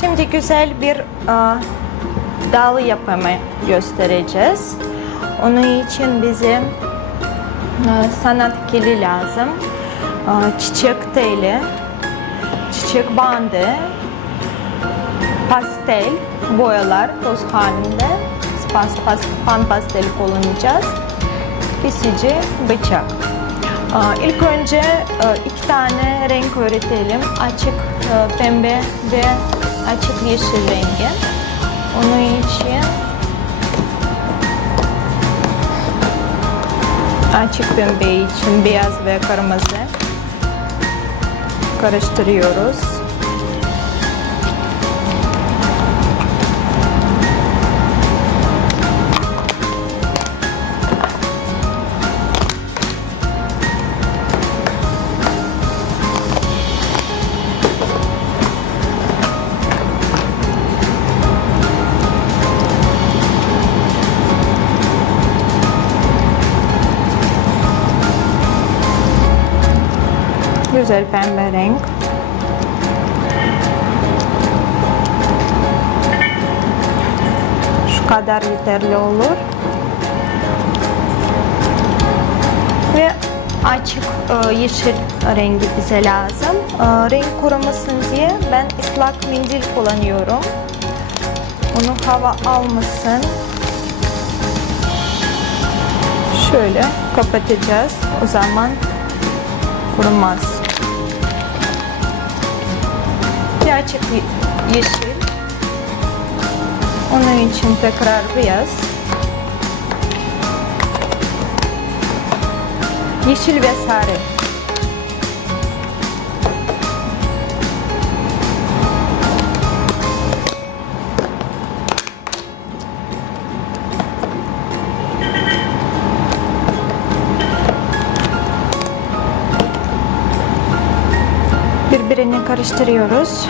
şimdi güzel bir e, dal yapımı göstereceğiz. Onun için bize sanat kili lazım. Çiçek teli, çiçek bandı, pastel, boyalar toz halinde. Pas, pas, pan pasteli kullanacağız. Kesici bıçak. İlk önce iki tane renk öğretelim. Açık pembe ve açık yeşil rengi. Onun için açık pembe için beyaz ve kırmızı karıştırıyoruz. Güzel pembe renk. Şu kadar yeterli olur. Ve açık e, yeşil rengi bize lazım. E, renk kurumasın diye ben ıslak mendil kullanıyorum. Onu hava almasın. Şöyle kapatacağız. O zaman kurumaz. Açık ye- yeşil. Onun için tekrar beyaz. Yeşil ve sarı. Karıştırıyoruz.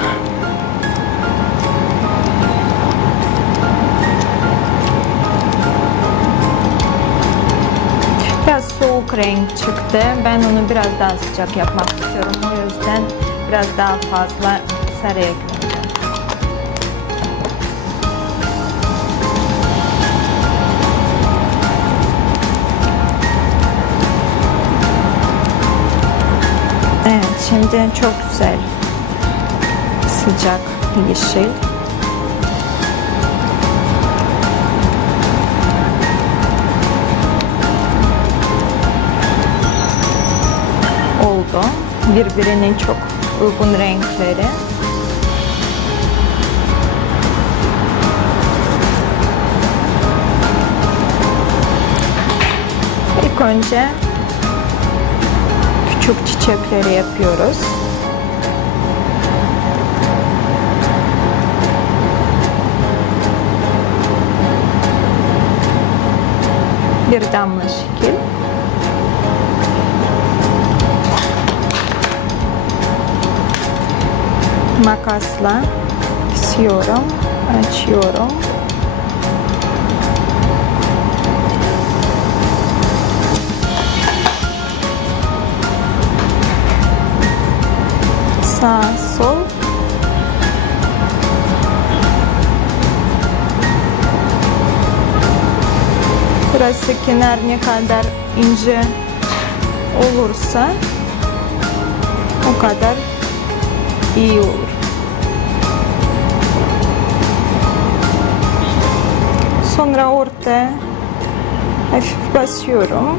Biraz soğuk renk çıktı. Ben onu biraz daha sıcak yapmak istiyorum. O yüzden biraz daha fazla sarı ekleyeceğim. Evet, şimdi çok güzel sıcak yeşil. oldu. Birbirinin çok uygun renkleri. İlk önce küçük çiçekleri yapıyoruz. Bir damla şekil. makasla kesiyorum, açıyorum. Sağ, sol. Burası kenar ne kadar ince olursa o kadar iyi olur. Sonra orta hafif basıyorum.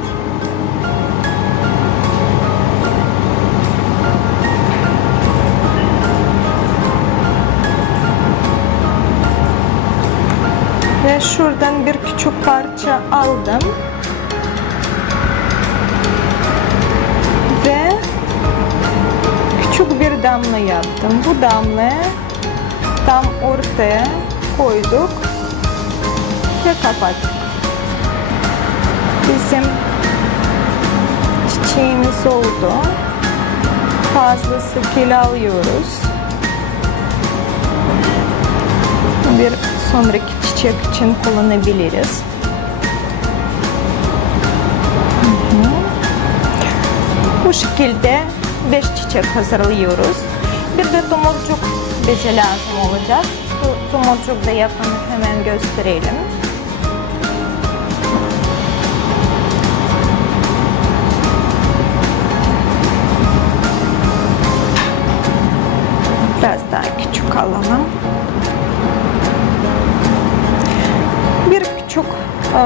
Ve şuradan bir küçük parça aldım. Ve küçük bir damla yaptım. Bu damla tam ortaya koyduk ve kapattık. Bizim çiçeğimiz oldu. Fazlası kil alıyoruz. Bir sonraki çiçek için kullanabiliriz. Bu şekilde 5 çiçek hazırlıyoruz. Bir de tomurcuk bize lazım olacak. Bu tomurcuk da yapımı hemen gösterelim. Biraz daha küçük alalım. Küçük e,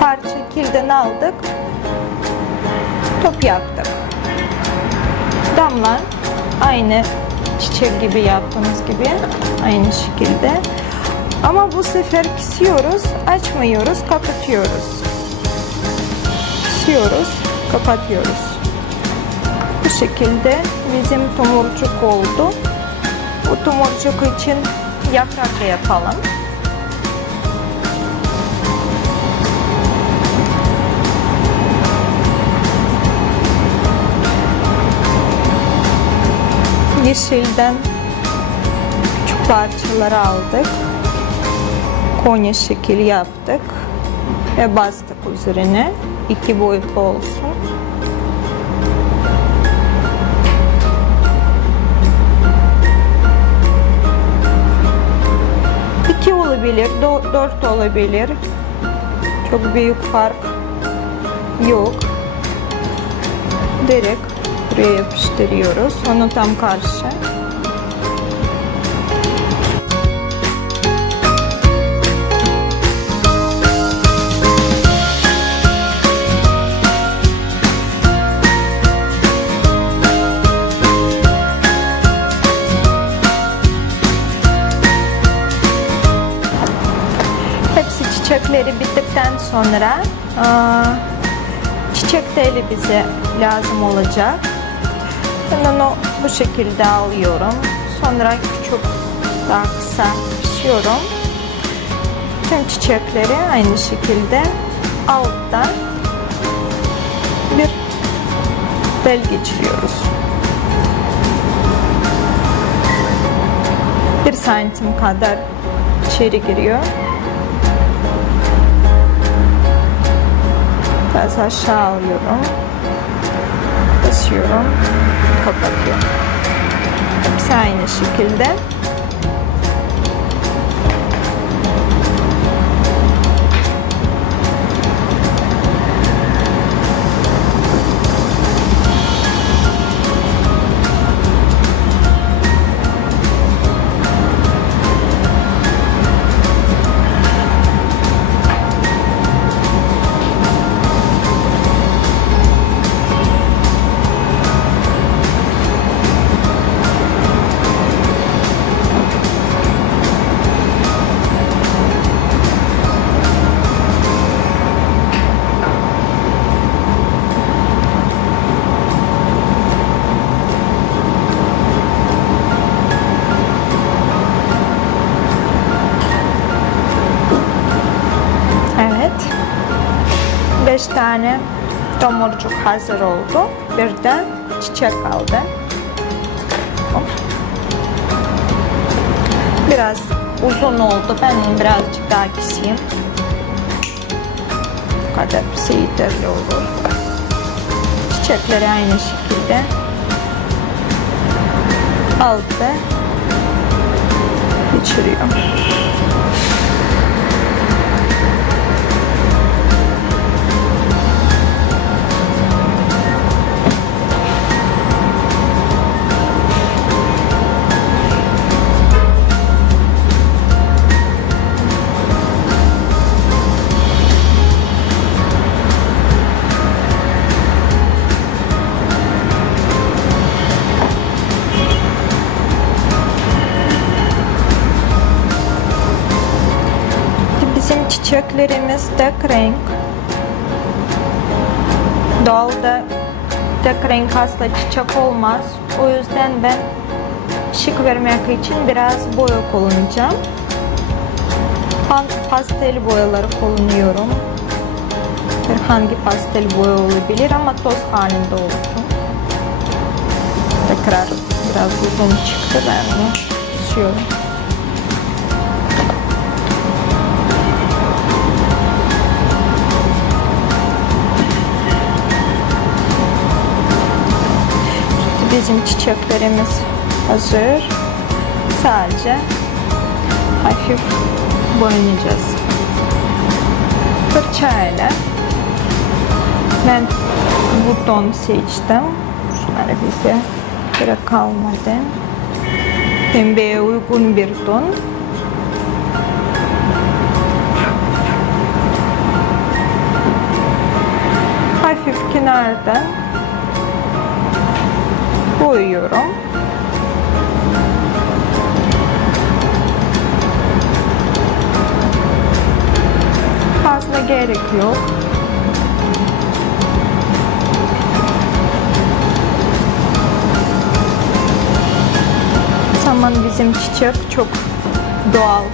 parça kilden aldık. Top yaptık. Damla aynı çiçek gibi yaptığımız gibi aynı şekilde. Ama bu sefer kesiyoruz, açmıyoruz, kapatıyoruz. Kesiyoruz, kapatıyoruz. Bu şekilde bizim tomurcuk oldu. Bu tomurcuk için yaprak da yapalım. Yeşilden küçük parçaları aldık. Konya şekli yaptık ve bastık üzerine. iki boyutlu olsun. İki olabilir, dört olabilir. Çok büyük fark yok. Direkt buraya yapıştırıyoruz. Onu tam karşı. Hepsi çiçekleri bittikten sonra çiçek teli bize lazım olacak. Ben onu bu şekilde alıyorum. Sonra küçük daha kısa pişiyorum. Tüm çiçekleri aynı şekilde altta bir tel geçiriyoruz. Bir santim kadar içeri giriyor. Biraz aşağı alıyorum. Basıyorum. Kapatıyorum. Hepsi aynı şekilde. Tane tomurcuk hazır oldu. Bir de çiçek kaldı. Hop. Biraz uzun oldu. Ben birazcık daha keseyim. Bu kadar bir yeterli olur. Çiçekleri aynı şekilde altta geçiriyor. Tek renk. Doğalda tek renk asla çiçek olmaz. O yüzden ben şık vermek için biraz boya kullanacağım. Pastel boyaları kullanıyorum. Herhangi pastel boya olabilir ama toz halinde olsun. Tekrar biraz uzun çıktı ben onu kesiyorum. Bizim çiçeklerimiz hazır. Sadece hafif boyayacağız. Fırçayla ben bu ton seçtim. Şunları bize göre kalmadı. Pembeye uygun bir ton. Hafif kenardan boyuyorum. Fazla gerek yok. Zaman bizim çiçek çok doğal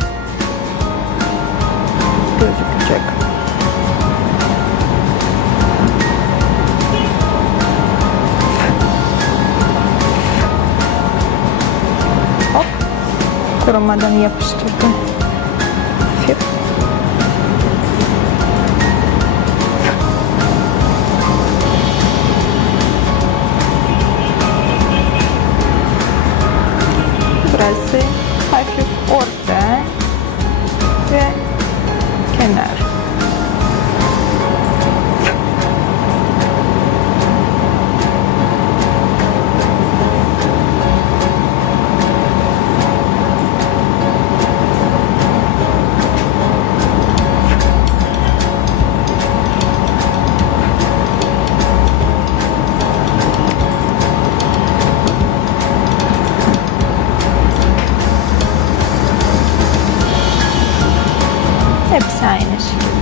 gözükecek. Hop. Kurumadan yapıştırdım. sinus